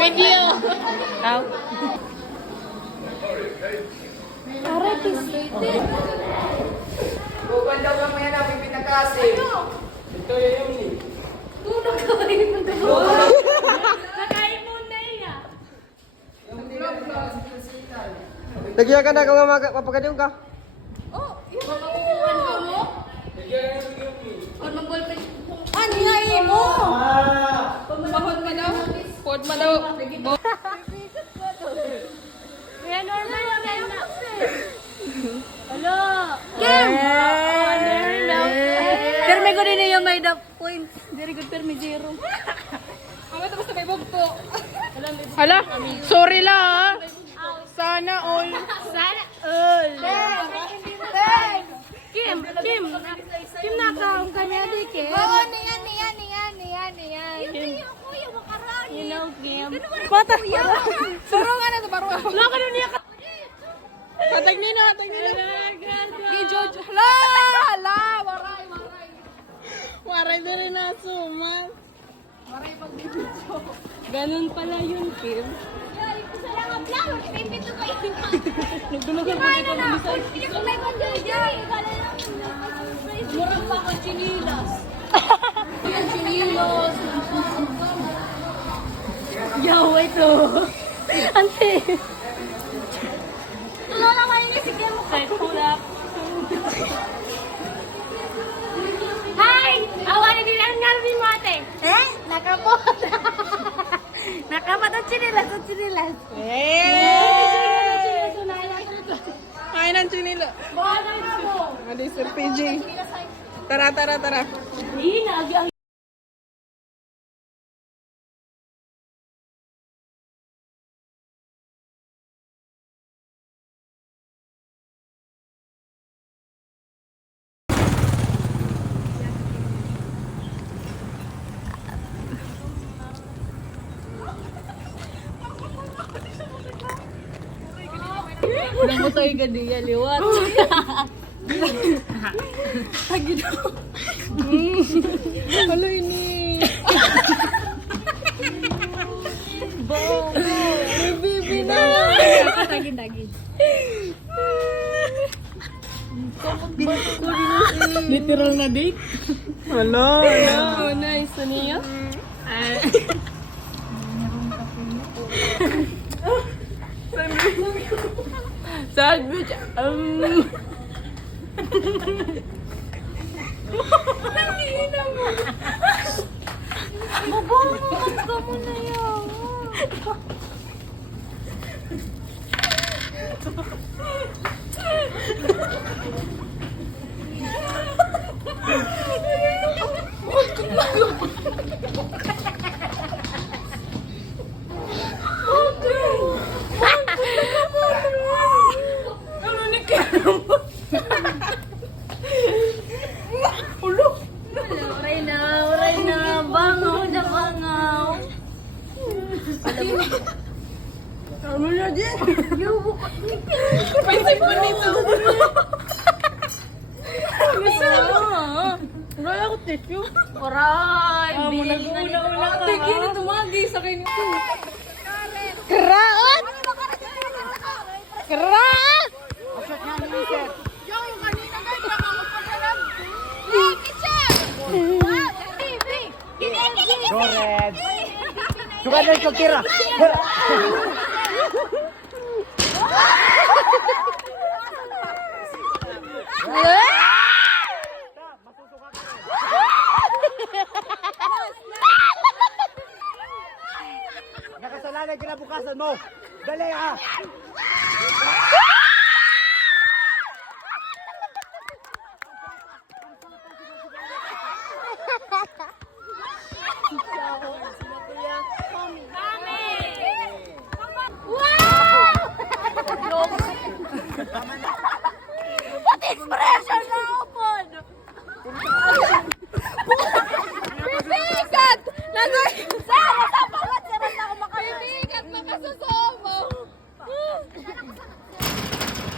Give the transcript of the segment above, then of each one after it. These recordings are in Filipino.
Video. Aw. Aratis. Bukan daw lang yan ang pinagkasi. Ito yung ni. Tulog ka ba yun? Nakain mo na iya. Nagyan ka na kung mapagkadiyon ka. Oh, yung makukuhan ka mo? Ano ng ballpen? Ano nga mo? Pahod mo daw? Pahod mo daw? Kaya normal lang yan na. Hello? Kim! Pero may ko rin yung may points. Very good, pero may zero. Ang ito basta may bugto. Hala, sorry la. Sana all. Sana all. Kim, nakaong ka niya di, Kim. Oo, niyan. Yung kuya mo karaan. You know, Kim. Mata. Baro nga na ito, baro. Wala ka nun niya ka. Hatag nino. Hey, Jojo. Hala, waray. Waray na rin na suman. Waray pag dito. Ganun pala yun, Kim. Salamat lang, pipito ko yun. Nagdulugan ko dito ng isa. Murang pa ako chinilas. Yung chinilas. Yawa ito. Ante. Tulo na kayo ni sige mo. Hi! Awanin din ang ngalbi mo ate. Nakapot. Nakapot ang chinilas. Kain ng chinila. Bagay na mo. Adi, Sir PJ. Tara. Hindi na. Namatay ka di liwat. Pagino. Halo ini. Bong. Bibi na. Tagin. Literal na date. Hello. Oh, nice. Ano yun? Sandwich. Nangihina mo. Mabungot ka mo na yan. Uray na. Bangaw na bangaw. Ano na din? Pansin mo nito. Wala ako tissue. Uray. Una ka. Tigil na tumagi sa akin ito. Kraot! Kraot! Red. Suka na ito tira. Nakasalanan kinabukasan mo. Dali ah. What expression na upon? Pipikat! Sama sa pangat! Sarap na kumakain. Pipikat na kasasama.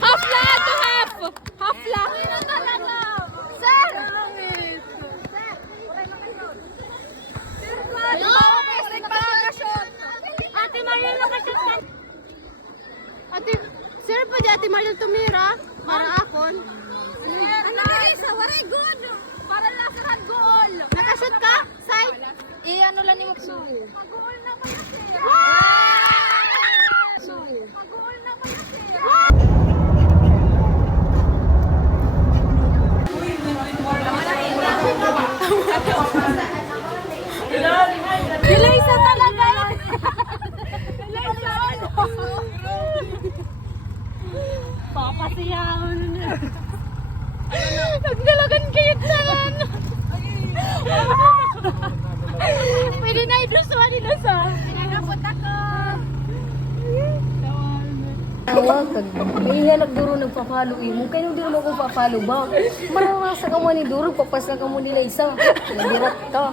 Half lang to half! Half lang! Sir! ba? Para akon. Ano guys? Waray good! Para lasaran goal! Nakashoot ka? Side? Ano lang ni mo ko? Mag-goal na ba yan siya? Mag-goal na ba yan siya? Elaysa talaga! Elaysa! Papasiyawan na. Nagdalagan kayo sa ano. Pwede na idruswa nila sa. Pinagapot ako. Iya nagduro nagpa-follow mo. Kaya hindi mo ko pa-follow ba? Mararasa ka mo ni Duro, papasa ka mo nila isa. Nadirat ka.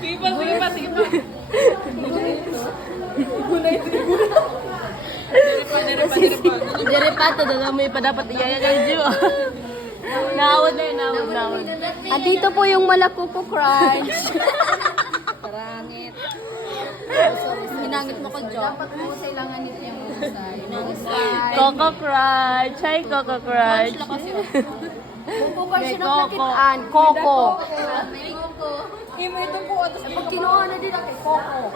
Sige pa. Dari pato na may pa dapat iyaya ng Diyo. Nawad na yun, nawad. At dito po yung Malakuko Crunch. Tarangit. Hinangit mo ko, Jo. Dapat mo sa ilangan nito yung musay. Coco Crunch. Hi, Coco Crunch. Coco Crunch yung nakitaan. Coco. Imo ito po. Pag kinuha na din ako, Coco.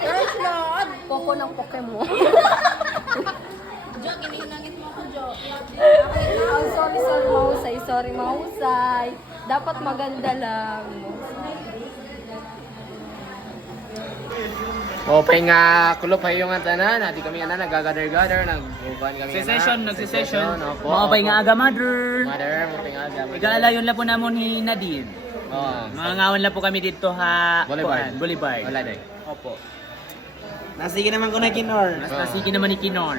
Crunch lang. Coco ng Pokemon. Jo, ginihinangit mo ako, Jo. Oh, sorry, mahusay. Dapat maganda lang. Okay nga, kulop kayo nga tanan. Di kami nga nag-gather-gather. Nag-uban kami Nagsisession. Opo. Maabay nga aga, mother. Mother, mapay nga aga. Igalayon lang po namon ni Nadine. Oo. Mga ngawan lang po kami dito ha. Boulevard. Boulevard. Wala day. Opo. Nasige naman ko na Kinor. Nasigi naman ni Kinor.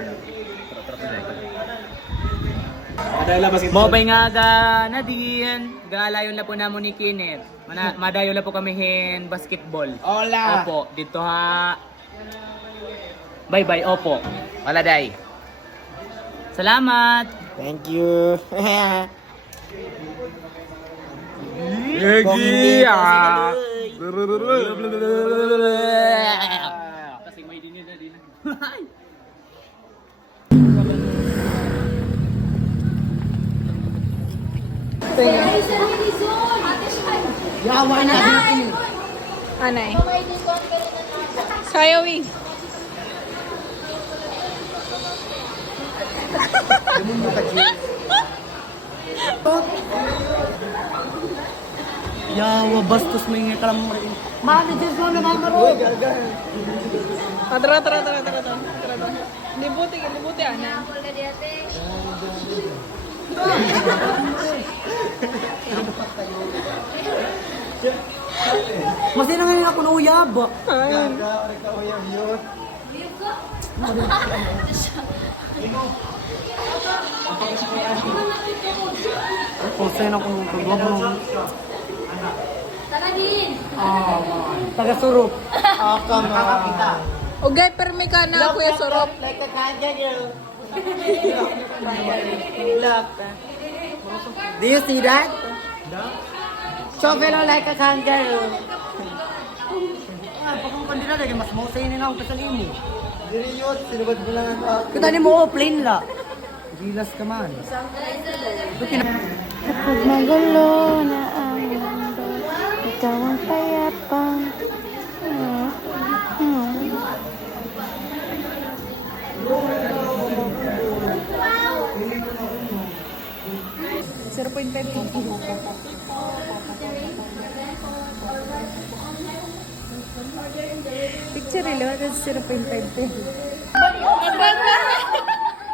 Madala basketball. Maabay nga aga, Nadine. Igalayon lang po namon ni Kenneth. Madayo lang po kami hin basketball. Hola. Opo, dito ha. Bye-bye, opo. Wala day. Salamat. Thank you. Yegi ah. Kasi may din na din. Yawa na. Anay. Sayawi. Yawa bastos may nga kalam. Manager ko na mamaro. Tara. Libuti, ana. Masina nga ako na uyab. Masina ako ng taga-surup. Ugay, permi ka na, Kuya Sorop. Like a kangaroo. Do you see that? Chokelo like a kangaroo. Pakang pandila dahil mas mausay nila ang kasali mo. Diri yun, sinubad mo lang ang kita ni mo, plain la. Gilas ka man. Kapag magulo na ang mundo, ikaw ang payapang. Picture ilo, that's 0.5.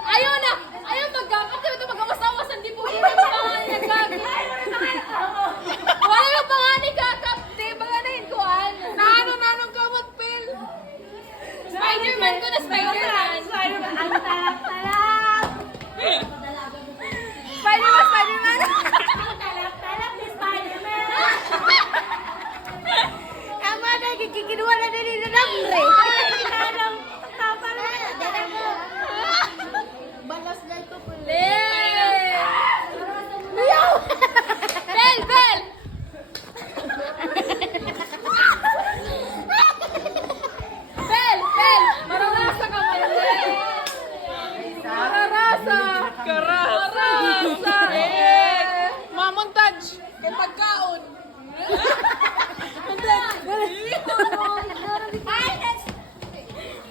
Ayaw na! Ayaw mag-gapap. Ayaw ito mag-awas-awas. Hindi po hindi pangalan gagi. Wala yung pangalan gagap. Di ba nga nahinkuhan? Nanong kamot, Phil. Spider-Man ko na Spider-Man. Ang talak-talak. Spider-Man. Ang talak-talak ni Spider-Man. Ama na, kikikinuha na din na namre. Ay, nanong. Tapa na. Karasa! Mamontage! Kay pagkaon!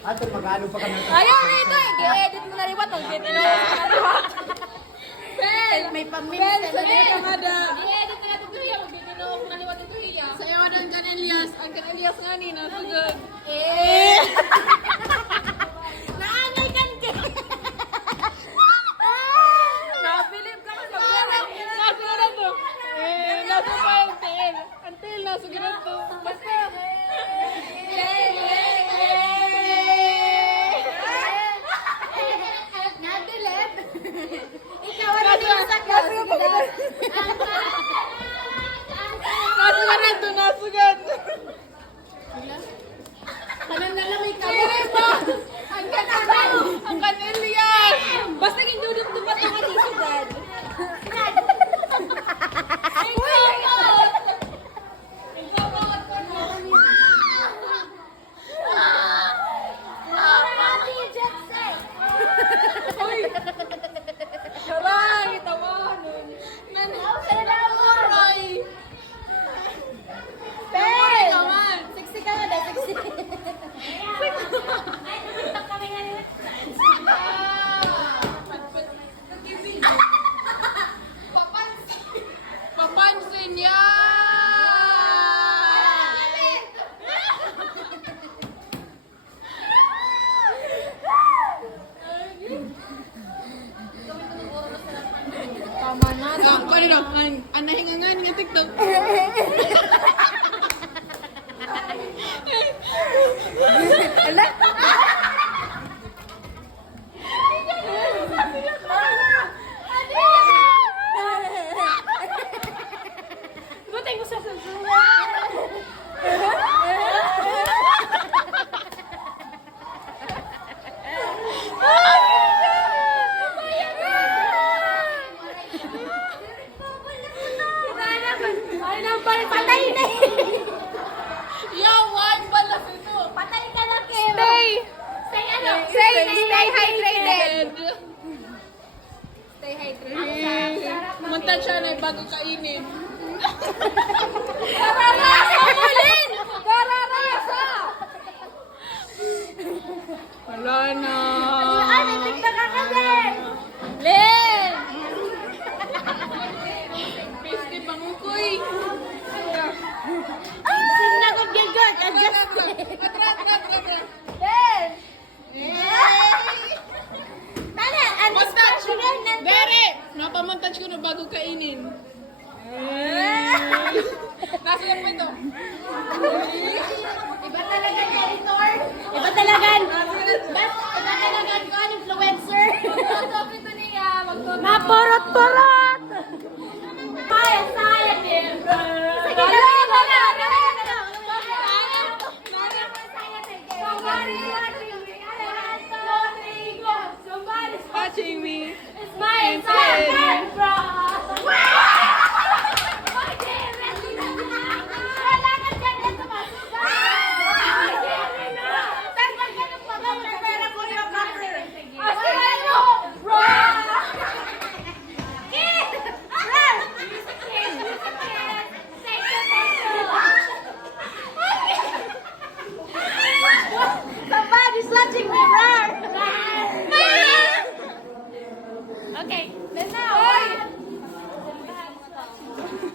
Ato, mag-ano pa kami. Ayaw na ito eh. I-edit mo na rin ba ito? Bel! May pamimil. Sabi ka nga da! I-edit mo na ito hiya. Magbibinuok na liwat ito hiya. Sa iyo ng kan Elias, ang kan Elias nga ni, nasugod. Naangay kan ka. Nabilib ka sa Nasa na to? Nasa pa yung tail. Ang tail, nasa ganun to. Basta. Nadilip. Ikaw ang nasa ka. Nasa ganun to, nasa ganun. Kanan na lang may kamay. Ang kan Elias! Basta gindudot to pa ito ka dito, Dad. Sarang, itawan. Bel! Sexy ka na, Dad. Sexy. Papansin niya! Tama na. Paano daw? Ang nahingangan nga TikTok. Butay mo sa patay na Yawan pala ito. patay ka na, Kim. Stay ano? Stay hydrated. Stay hydrated. Munta siya na bago kainin. Kararasa, Pauline! Kararasa! Wala na. Titik na ka kasi! Len! Piste pangukoy. Sinagod gagod! Adjust! Len! Tala! Montage! Again! Dere! Napamontage ko na bago kainin. Nasa yan po ito. Iba talaga ni editor. Iba talagan. Iba talagan ko ang influencer. Magtotop ito niya. Maporot-porot. Sayang din. Sige na. Somebody's Watching me. my inside, bro. Somebody's watching me, roar! Okay, then now,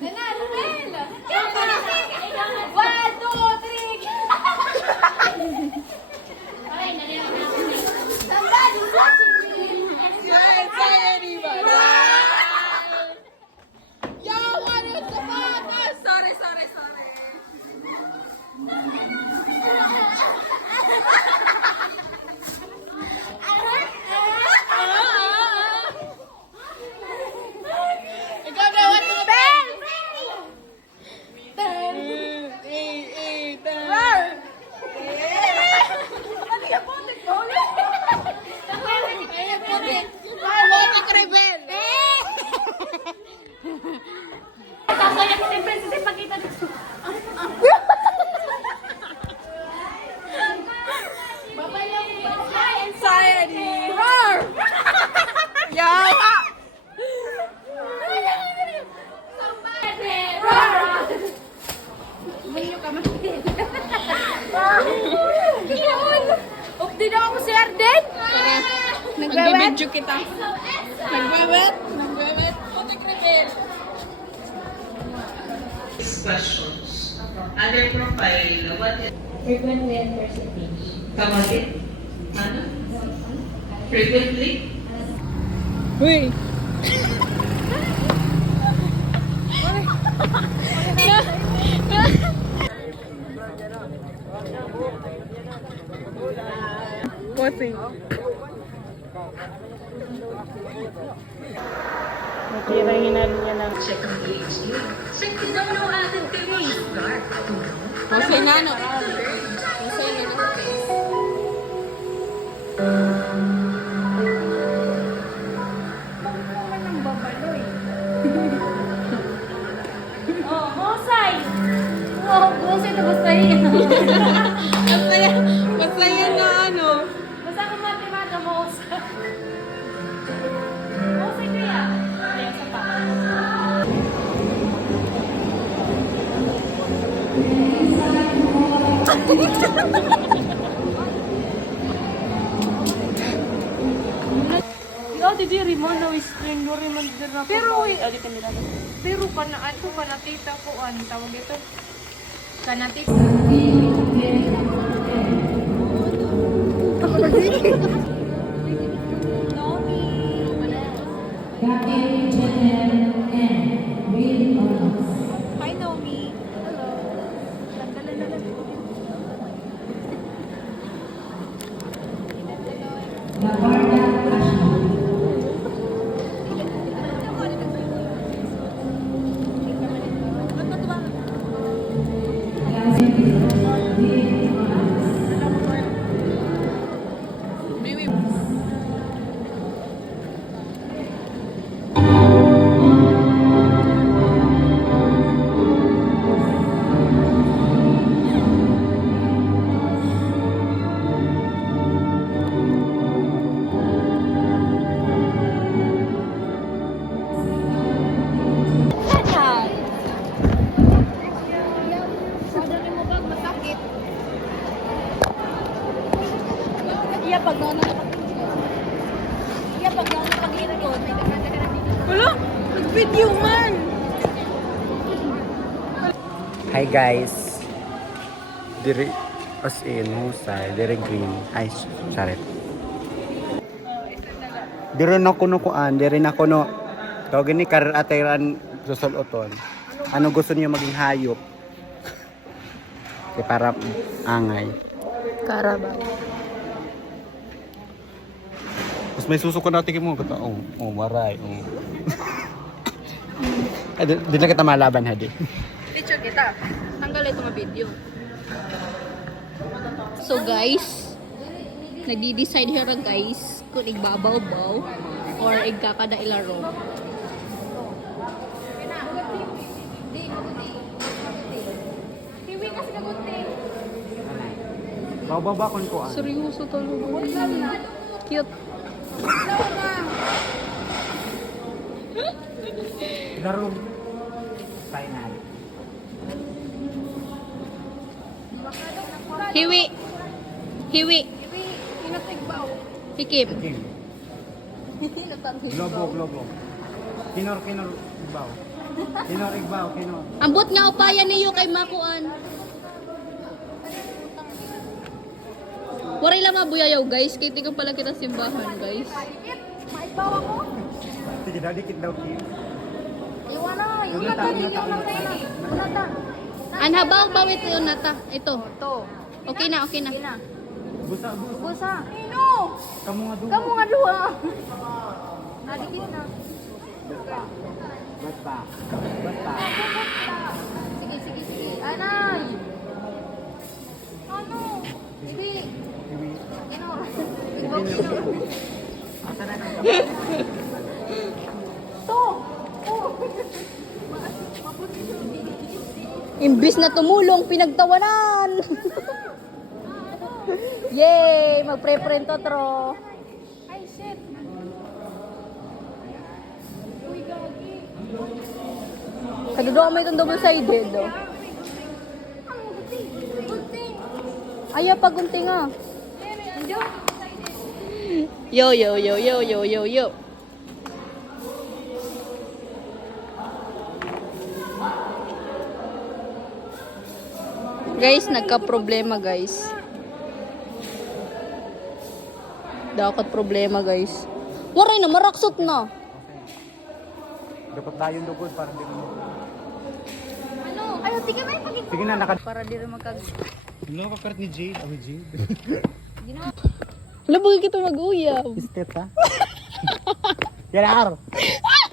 then now, Lumel! One, two, three! Somebody's watching me! Anxiety ba? Yawan! It's the fun! Sorry. Ikaw na, what to the Anxiety! Roar! Yawa! Video kita. Nagwewet. Nagwewet. Putik reveal. Questions. Other profile, what is Frequently and percentage. come again? Ano? Frequently? Uy. Posing. Nakirangin na niya ng... Check ang age niyo. Check it down no atin kami. Start. Posing na, no? Posing na, no? Oh, Mosay! Oh, Mosay na basta yun. Masaya. Masaya na ano. Basta ka mati-mata, Mosay. Mosay kaya? Kaya sa pa. Oh, didi Rimon na whispering mo Rimon din na. Pero, ali kami na. pero ito panatita ko, ano tawag ito? Kanatita. Hi, Naomi. Wala. Nag-video man. Hi guys. Diri as in husay, diri green. Ay, charet. Diri na kuno kuan, diri na kuno. Tawag ni karir atayran susuluton. Ano gusto niyo maging hayop? Kaya para angay. Karaba. Mas may susuko natin mo. Maray. Ay, di na kita malaban, hadi. Picture kita. Tanggal ito nga video. So guys, nagdi-decide here guys kung igbabaw-baw or igkakada ilaro. Bababa kon ko. Seryoso talaga. Cute. Laro. Final. Hiwi. Hiwi. Hikim. Globo. Kinor igbaw. Kinor. Ambot nga upaya niyo kay makuan. Wari lang mabuyayaw guys, kaya tingnan pala kita simbahan guys. Maibawa mo? Sige, dikit daw Kim. Iwan na. Yung nata. Anhabang bawit yun nata. Ito. Ito. Okay na. Busa. Busa. Ino. Kamu nga duha. Nadikit na. Basta. Sige. Anay. Ano? Sige. Imbis na tumulong, pinagtawanan. Yay! Magpre-print to, tro. Ay, shit. Kadudo mo itong double-sided. Oh. Ayaw pagunting ah. Hindi. Yo, yo, yo, yo, yo, yo, yo. Guys, nagka-problema guys. Dakot problema guys. Waray na, maraksot na. Dapat tayong dugod para di mo. Ano? Ayaw, tika na yung pagiging. Sige na, naka... Para di rin magkag... Ano ka karat ni Jade? Ako Jade. Wala ba kita mag-uyab? Step ha? Yarar!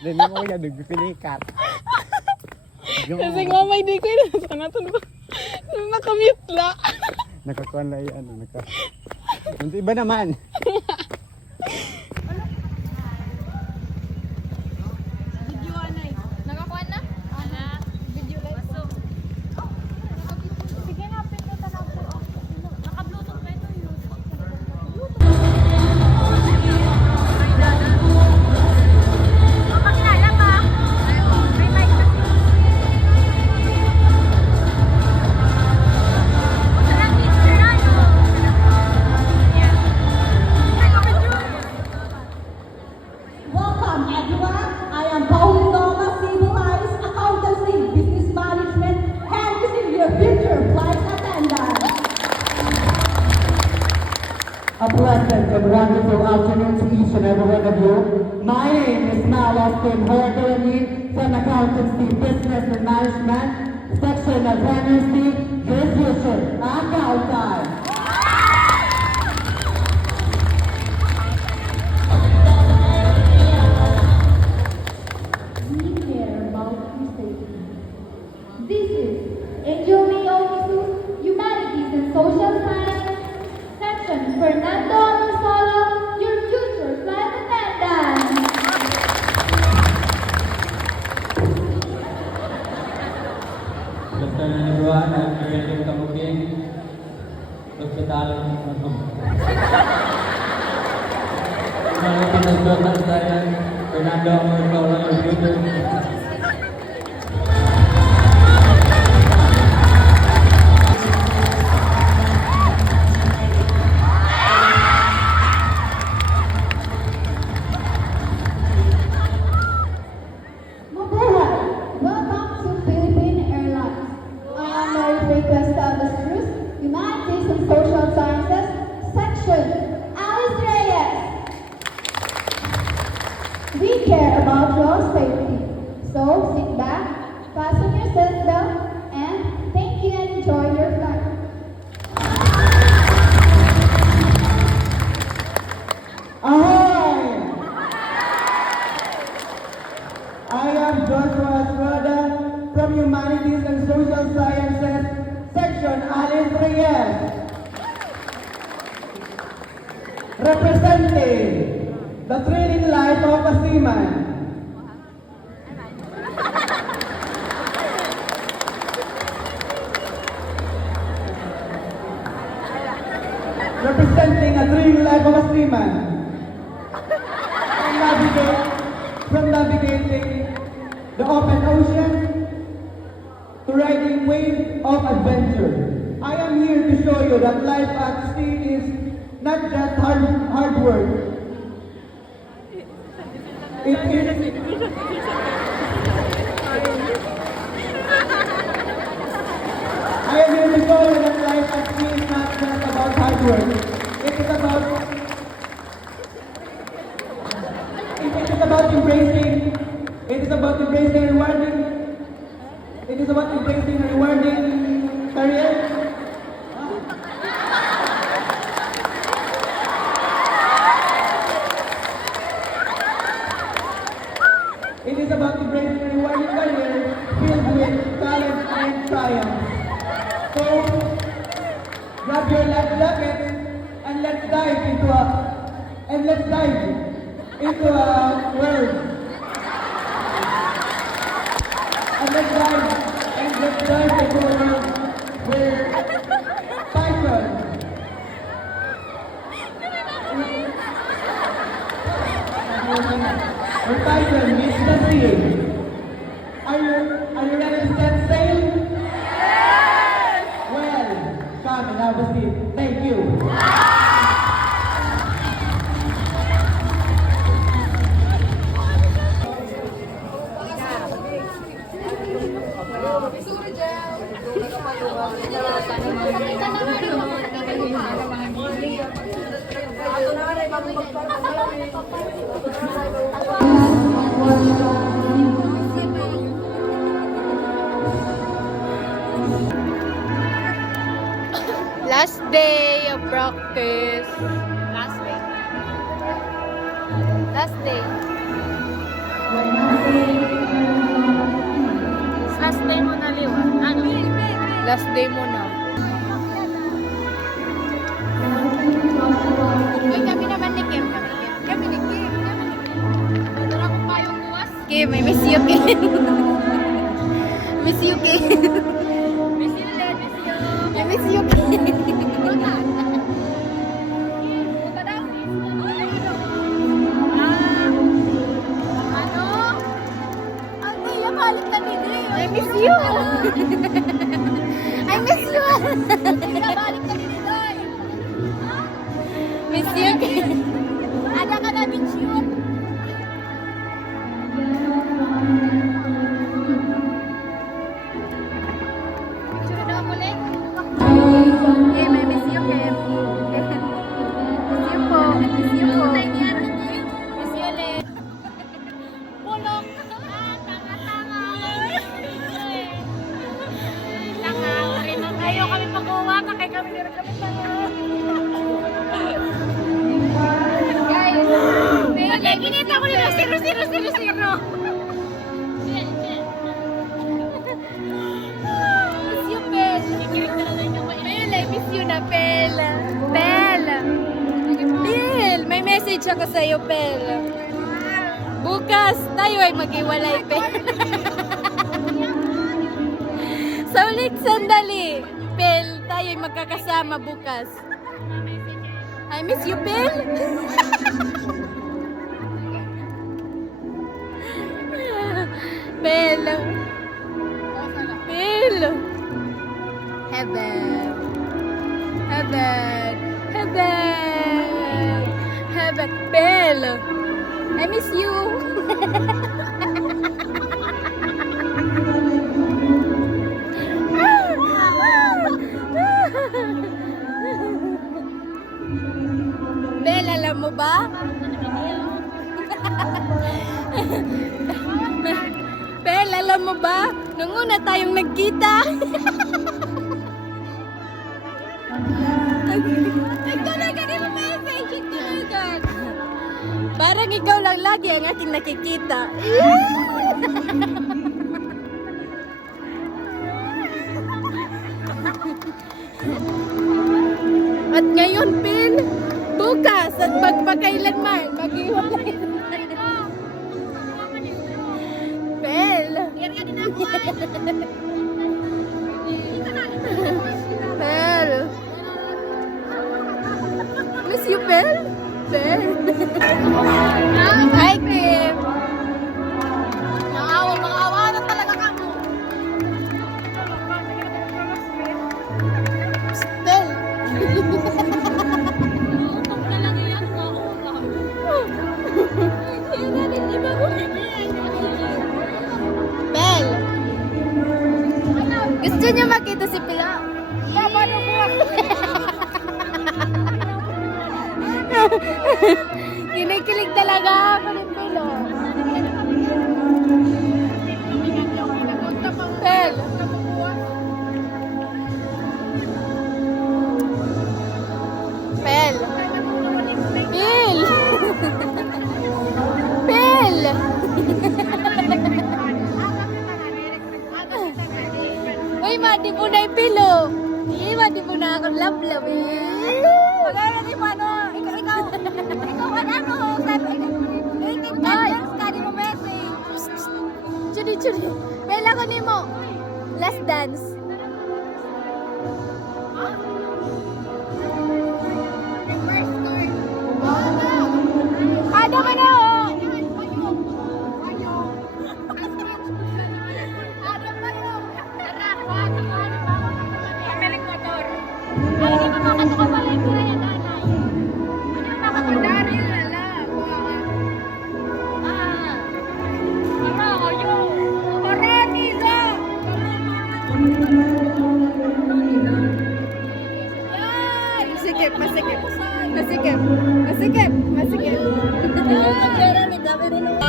Dali mo yan, nagpipilikat. Kasi nga may di ko yun. Sana ito nakamute la. Nakakuha na yan. Hindi iba naman. Nakakuha na? Video live. Sige na, pindutan na po. Naka-bluetooth ba ito? Pakilala ka. May mic na. Masarap picture na, no? Welcome everyone. I am Pauline Thomas, Civil Lines, Accountancy, Business Management, and this is your future flight attendant. A pleasant and wonderful afternoon to each and every one of you. My name is Malas Tim Hordelani from Accountancy, Business and Management, Section of Tenancy, your future accountant. We care about your safety. This is Angel Mayo Jesus, Humanities and Social Sciences, Section Fernando Amorsolo, your future flight attendant. Good afternoon everyone, I'm Miguel Kamuking. Hospital. Humanities and Social Sciences, Fernando Amorsolo, your future. Mabuhay! Welcome to Philippine Airlines. I am Mary Faye Cuesta Cruz, Humanities and Social Sciences, Section Alice Reyes. We care about your safety, so sit back, fasten your seatbelt, and thank you and enjoy your flight. Ahoy! I am Joshua Estrada from Humanities and Social Sciences, Section Alice Reyes. Representing the thrilling life of a seaman. Representing a thrilling life of a seaman. From navigating the open ocean to riding waves of adventure. I am here to show you that life at sea is not just hard work. It is I am here to show you that life at sea is not just about hard work. It is about embracing rewarding. It is about embracing a rewarding career. It is about embracing a rewarding career filled with talent and triumph. So, grab your life jackets and let's dive into a world. And let's dive into a world where passion, meets the sea. Are you ready to set sail? Yes! Well, come and have a seat. Thank you. practice. Last day. Last day. Last day mo na, Liwa. Ano? Last day mo na. Uy, kami naman ni Kim. Kami ni Kim. Madala ko pa yung buwas. Kim, I miss you, Kim. Miss you, Kim. Miss you, Len. Miss you. I miss you, Kim. I miss you. I miss you. Miss you. Ada ka na beach yun. Picture na muli. Kim, I miss you, Kim. Miss you po. Miss you po. Miss you ulit. Pulok. Tanga-tanga. Ayaw kami mag-uwa, kaya kami nila kami guys, kinita ko nila, 0-0-0-0. Miss you, Pel. Pel, I miss you na, Pel. Pel. Pel, may message ako sa'yo, Pel. Bukas, tayo ay mag-iwalay, Pel. Sa ulit sandali, Pel, tayo ay magkakasama bukas. I miss you, Pel. Pel. Pel. Heaven. Heaven. Heaven. Heaven. Pel. I miss you. Bel, alam mo ba? Bel, alam mo ba? Nung una tayong nagkita. Nagtulagan yung message. Nagtulagan. Parang ikaw lang lagi ang aking nakikita. At ngayon, Pin, bukas at magpakailanman, mag-iwalay. Pel. Pel. Miss you, Pel? Pel. Hi, Kim. Mga awa na talaga kamo. Pel. Bel, gusto niyo makita si Pila? Paano po? Kinikilig talaga ako ni Pilo. Bel. Bel. Bill! Bill! Uy, mati po na yung pilo. Hindi, mati po na ako. Love. Pagkala ni Mano, ikaw, ano, kani mo message. Chudi. Pela ko ni mo. Last dance. Ada ka na, oh! Ada pa yun! Tara, pamiling motor. Ay, hindi pa makasok ang balik ko na yan, nanay. Hindi pa makasok. Dari na lang. Tara, kayo! Marami lang! Masikip.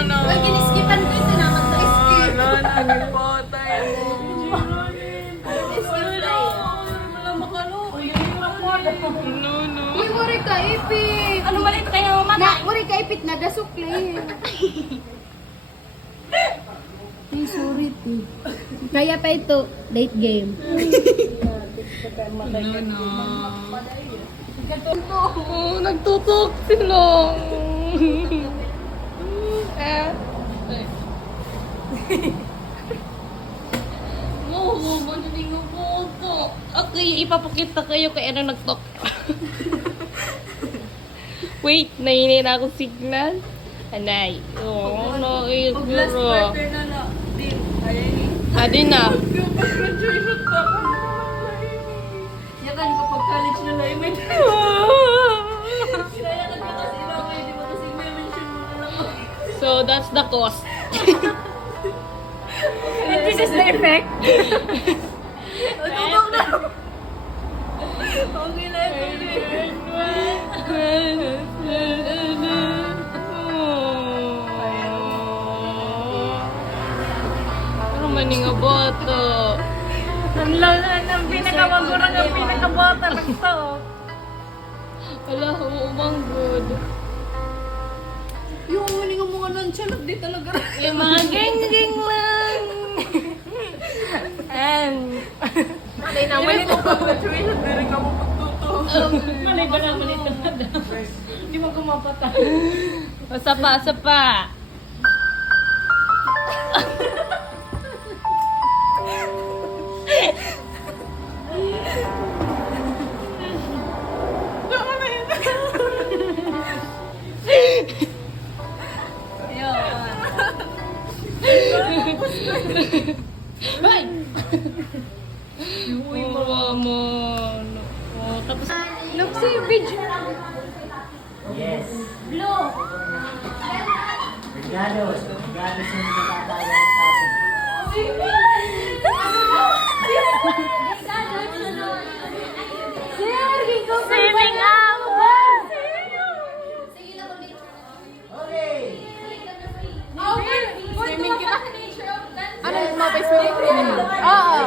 Well, giniskipan ko yung sinamat sa skip. Nalipotay mo. Skip tayo. No. ipit. Ano maliit kayo Na, wala ka ipit na dasukli. Ay, sorry po. Kaya pa ito, late game. Oh, nagtutok sila. Manaling ang boto. Okay, ipapakita kayo kay ano nagtok. Wait, nahinay na ako signal. Anay. Oh, no, siguro. Adin na. Yakan ko pag college na lang may kaya ka kasi lang di mo kasi may mention mo na lang. So, that's the cost. And this is the effect. Tutong na. Okay na Ano maning nga boto? Ang pinakamagurang ang pinakabota ng to. Wala, umang good. Yung huling ang mga nonchalant di talaga. Yung mga geng-geng lang. And, Malay na, mali mo congratulations. Pero ka mo pagtuto. Malay ba na, malay ka na daw. Hindi mo kumapatay. Sa pa. Ay! Uy, mo. Oh, tapos... Look sa yung video. Yes. blue. Regalos. Regalos yung nakatayan sa atin. Swimming out. Swimming kita. Ano yung mga swimming? Oo.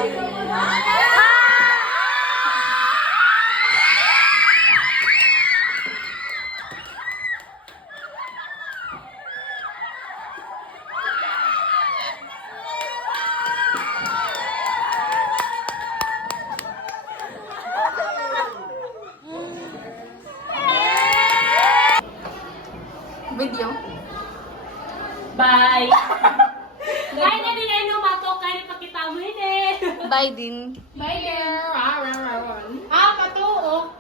Video. Bye! Ay, na din ay numatok kayo pakita mo yun eh. Bye din. Bye girl! Ah, patuok!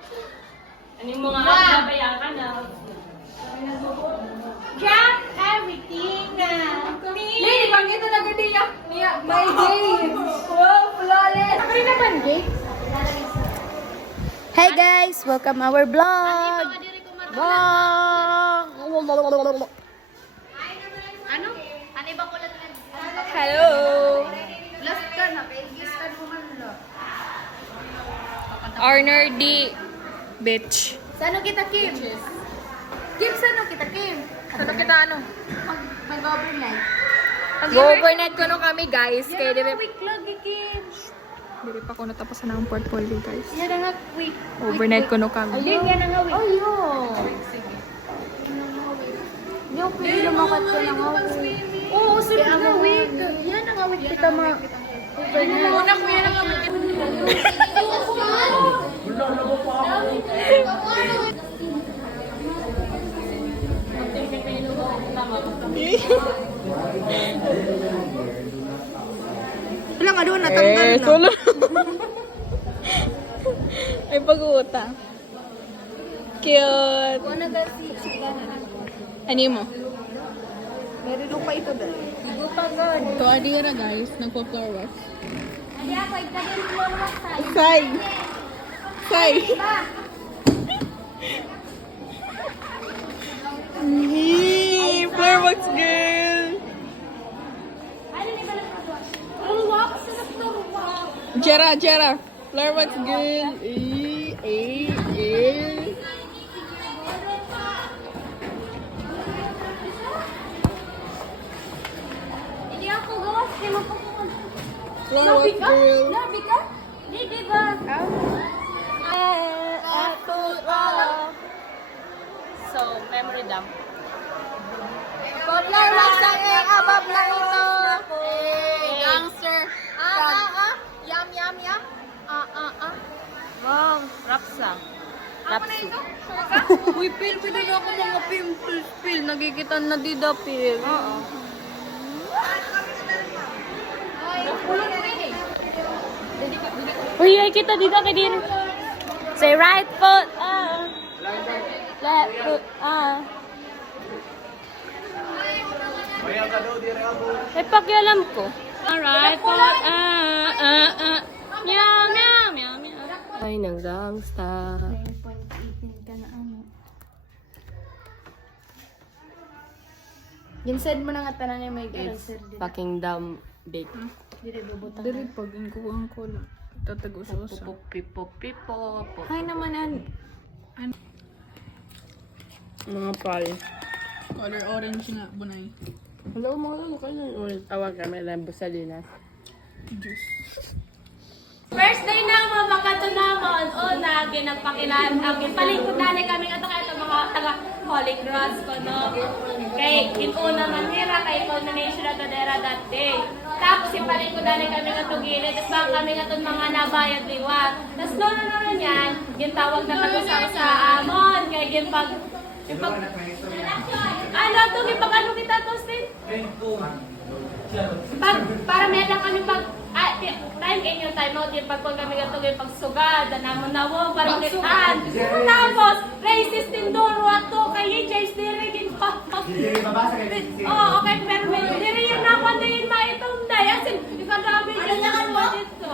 Ano yung mga babayan ka na? Drop everything Lady, pangita na gudi niya. My day. Wow, flawless. Ako rin naman, Jay. Hi guys, welcome our vlog. Vlog. Ano? Ano ba kulat na? Hello! Last ka na, kay Gistan mo man lang. Arner D. Bitch. Saan kita, Kim? Kim, saan kita, Kim? Ano kita ano? Mag-overnight. Go-overnight ko no kami guys. Kaya dire Week lagi, Kim. dire pa ko natapos na ang portfolio guys. Yan ang week. Overnight ko no kami. Ayun, yan ang week. Ayun. Yung lumakat ko ng week. Oo, sunod na week. Yan ang week kita ma. Una ko yan ang week. Ilang ka doon, natanggal na. Tulo. Ay pag-uutang. Cute. Ano mo? Meron pa ito dahil. Ito, adi na guys. Nagpo-flower wax. Adi ako, ikagin ko lang tayo. Say! Say! Yee! Flower wax girl! Ang wax, sarap na wax. Jera, Jera! Flower wax girl! Hindi ako gawas, hindi mo pa Flower wax girl! Labi ka? Hindi, di ba? So, memory dump. Popular rock sa abab na ito. Gangster. Yum, yum, yum. Mom, Rapsa. Rapsu. Uy, Pil, pwede na ako mga pimples, Pil. Nagkikitan na dida, Pil. Oo. Uy, ay kita dito kay din. Say right foot, left foot, Eh, pakialam ko. Right foot, meow, meow, meow, meow. Ay, nang gangsta. 9.18 ka na ano. Ginsad mo na nga tanan niya may It's fucking dumb, big. Dire bubutang. Dili pag inkuwang ko lang. Tatagusosa. Pupuk, pipop, pipop. Hay naman Mga pal. Color orange nga, bunay. Hello, mga kayo. Tawag kami lang Busalinas. Juice. First day na mga makatunamon, una, ginagpakilan, palingkod na kami nga ito mga taga Holy Cross ko, no? Kay, inuna manhira, kay coordination na tadera that day. Tapos, ipalingkod na kami nga ito gilid, tapos baka kami nga itong mga nabayad liwat. Tapos, no yan, gintawag na tagusaw sa amon, kay ginpag, ano kita to, Steve? Para meron kami time in yung time out yung pagpag kami gatong yung pagsugad namon na mo para makitaan tapos racist tindoro ato kay James dirigin pa okay pero may diri yung napandayin maitong day asin ikadabi yung nakalwa dito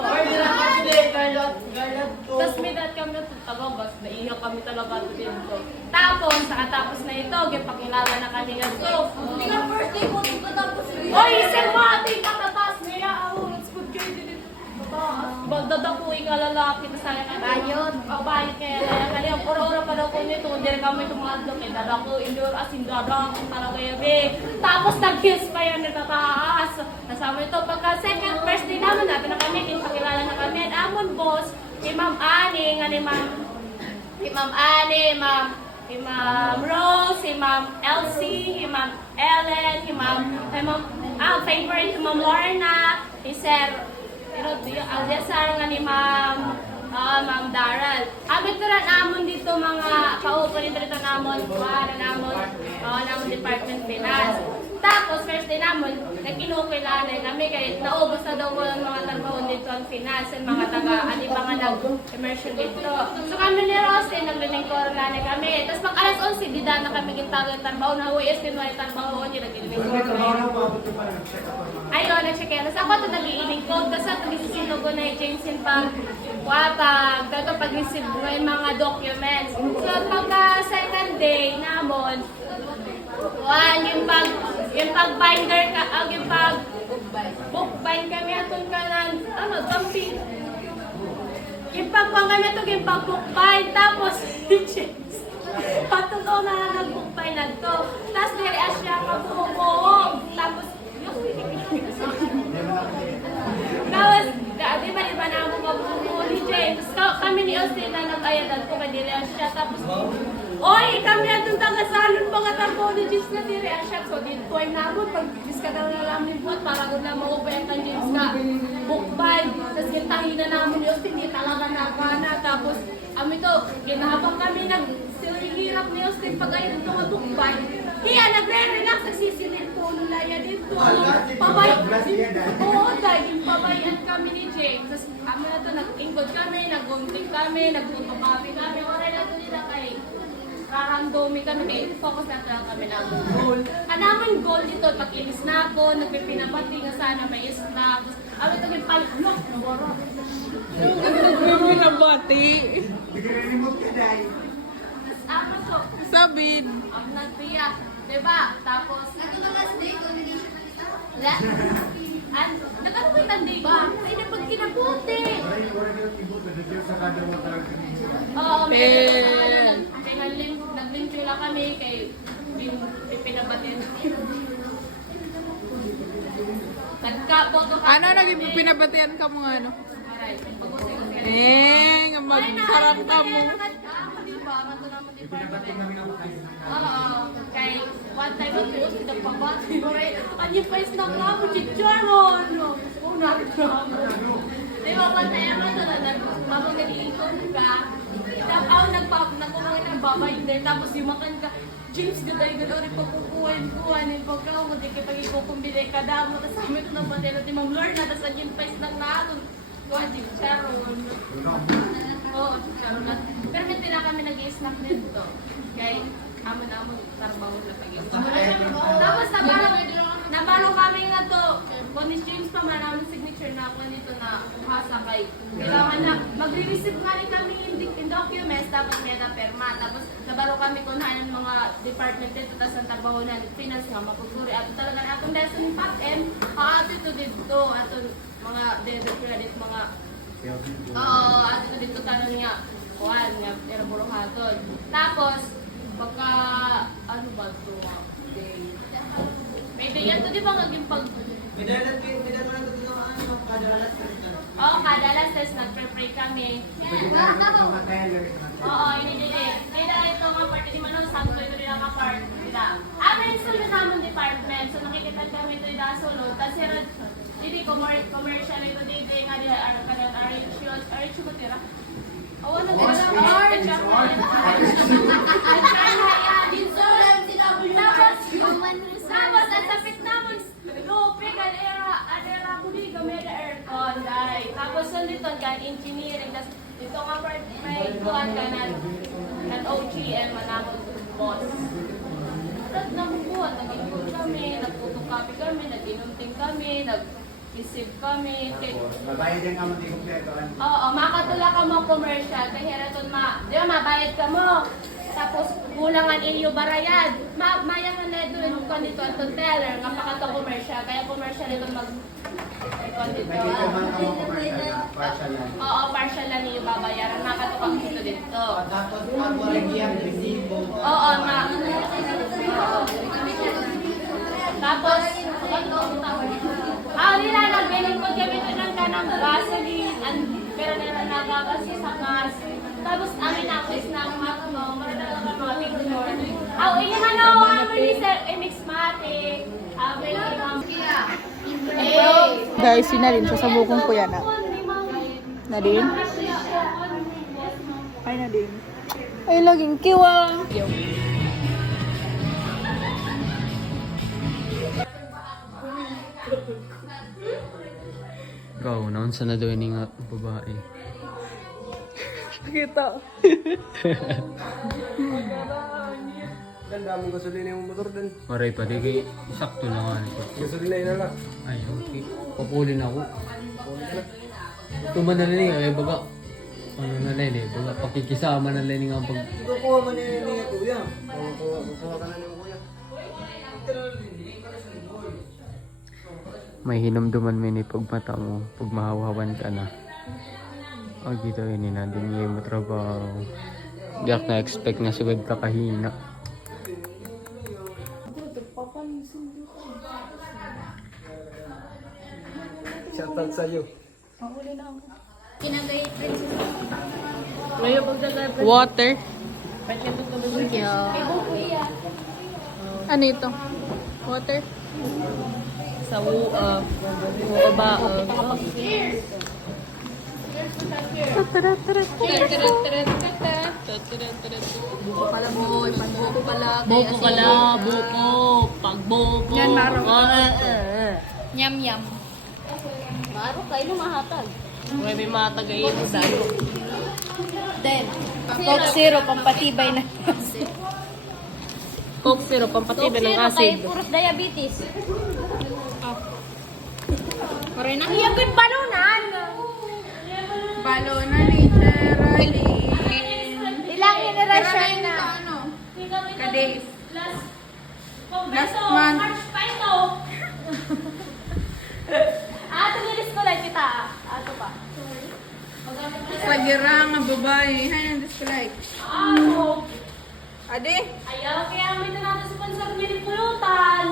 tapos may dat kami tagabas naiyak kami talaga dito tapos na ito gipakilala na kami nga so hindi ka birthday mo dito tapos oy sir mati katatas niya it's good kayo dito Bagdadakuin nga lalaki na sana nga bayot. Bayot kaya kaya puro pa daw ko nito. Hindi rin kami tumadlo kay dadako. Indoor asin dadako talaga yabi. Tapos nag-kiss pa yan natataas. Nasama ito pagka second first day naman natin na kami. Pakilala na kami. At amon boss, si Ma'am Annie, nga ni Ma'am Rose, si Ma'am Elsie, si Ma'am Ellen, si Ma'am favorite si Ma'am Lorna, si Sir Aldesar nga ni Ma'am Daral. Abit ko rin namon dito mga paupo nito namon namon Department Finance. Tapos first day namon, nag-inukulanay kami kay naubos na daw ang mga trabaho dito ang finance at mga taga-ani pa nga nag-immersion dito. So kami ni Rose, naglilingkor na kami. Tapos pag alas 11, di na kami gintagay trabaho na huwi, estinway trabaho niya, naglilingkor ayun, nag-check. Tapos ako ito nag-iilingkod kasi ito gisisinog ko na i-change pag wapag, ito pag-receive mo yung mga documents. So pagka second day namon, yung pag-binder ka, yung pag-bookbind kami atong kanan, tampi. Yung pag-pang kami ito, yung pag-bookbind, tapos i-change. Patuto na nag-bookbind na ito. Tapos nire asya ka bumubuong. Tapos, di ba na ako mabumuong ni James? Kami ni Austin na nag-ayadan ko kay Dile Asya. Tapos, oy, kami atong taga-salon mga tarbo ni James na Dile Asya. So, din po ay namon, pag-bis ka daw na lang ni Buat, para kung na maupay ang James na bookbind. Tapos, kintahin na namin ni Austin, di talaga nakana. Tapos, to, ginabang kami nag-silihirap ni Austin pag-ayadan ito nga bookbind. Kaya nagre-relax sa sisilin po nula yan dito. Oo, dahil pabayan kami ni James. Tapos kami na ito, nag-ingkod kami, nag-gunting kami, nag-photocopy kami. Oray na ito nila kay karandomi kami. Kaya focus na lang kami ng goal. Ang naman goal dito, pag-inis na ako, nagpipinapati nga sana may snack. Ano ito yung palok? Nabara. Pinabati. Ako to. Sabid. Ang nagbiya. Diba? Tapos, ito na last day, combination na nito. Nakarupitan, diba? Ay, napag kinabuti. Oo, nag-linkula kami kay pinabatin. Nagkapoto kami. Ano, naging pinabatian ka mo ano? Alright, Magsarap ka mo. Diba? Mato naman department. Oo. Kay one time ang tuos, nagpabati mo rin. Kanya pa is naklamo, chicharon. Oo, naklamo. Di ba, pantaya mo ito na habang nag-iikot ka, nagkumangin ng babay din, tapos yumakan ka, James, gaday rin pagkukuhan yung pagkaw mo, di kayo pag-ikukumbili ka damo, tapos kami ito ng pantaya natin, Ma'am Lorna, tapos yung pa is naklamo. Kuha, chicharon. Oo, chicharon. Pero hindi na kami nag-i-snack nito. Kaya, amon-amon, tarbaho na tapos nabalo kami nga to. Kung ni James pa man, namin signature na ako nito na kuhasa kay. Kailangan na, magre-receive nga rin kami in documents, tapos may na-perma. Tapos nabalo kami kung ng mga department dito, tapos ang tarbaho na, finance nga, mapuguri. At talaga na atong lesson ni Pat M, ato ito dito, atong mga debit credit, mga ato ito dito tanong nga, kuhan nga, eraburuhaton. Tapos, pagka, ano ba ito? May day yan to, di ba naging pag... Oo, kada alas test, nag-pray kami. Oo, inidili. Kaya ito nga part, hindi man sakto ito rin ang part. Amin sa naman department, so nakikita kami ito yung dasulod. Tapos hindi commercial ito dito, nga di RH ba tira? Oo, ano din lang? Tapos, ang tapit naman, lupi, adera buliga, may aircon, dahil. Tapos, dito, gan engineering, tapos, dito nga part, may kuhan ka ng OGM, manamon boss. At nabubuhat, nag-ikot kami, nagputokopy kami, nag-inunting kami, nag-isip kami. Mabayad din ka mo di kompleto. Oo, makatula ka mo commercial, kaya heraton di ba, mabayad ka mo. Tapos, kulangan iyo barayad. Mayangan na ito, yung kandito, at teller, kapag ito commercial, kaya commercial ito kandito. May dito man ka mo commercial na partial lang. Oo, partial lang iyo babayaran, makatukang dito dito. Tapos pag walang iyang resibo. Oo, nga. Tapos, nila, nagbiling ko kami ito ng kanang gasoline, pero nila nagagasi sa gas. Tapos, amin ako is na ang mga maradala ka mga picture. Ini man ako, amin ni Sir Enigmatic. Amin ni Ma'am. Guys, si Nadine, sasabukong ko yan ah. Nadine? Ay, Nadine. Ay, laging kiwang. Ikaw, naon sa na daw ini nga babae. Kita. Ganda mo gasolina yung motor din. Maray pa, di kay sakto lang nga nito. Gasolina yun lang. Ay, okay. Papulin ako. Tuman na lang ay baga. Ano na lang eh, baga pakikisama na lang nga pag... Kukuha man yun ni kuya. Kukuha ka na ni kuya. May hinumduman mo ni pagmata mo, pag mahawawan ka na. O dito yun, din ngayon mo trabaho. Di ako na-expect na sugad ka kahina. Shoutout sa'yo. Water. Ano ito? Water? Sa ba? Buko pala, boy. Panbuko pala. Buko pala. Buko. Pagbuko. Yan, maro. Nyam, nyam. Maro kayo na mahatag. May matagayin sa iyo. Then, Coke Zero, pampatibay na. Coke Zero, pampatibay ng acid. Puro diabetes. Maray na. Iya, good balunan. Balona, literally. Ilang generation na? Kadays. Last month. March pa ito. Ato nilis ko lang kita. Ato pa. Sa gira nga babae. Hay, ang display. Ato. Ade? Ayaw, kaya may ito natin sponsor niya ni Pulutan.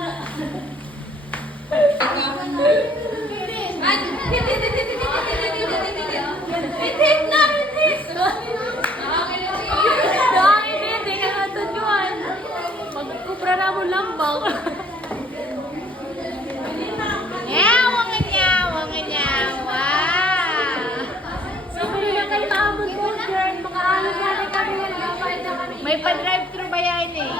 Hit na! Hit! Hindi ka natun yun. May pa-drive-thru ba yan eh?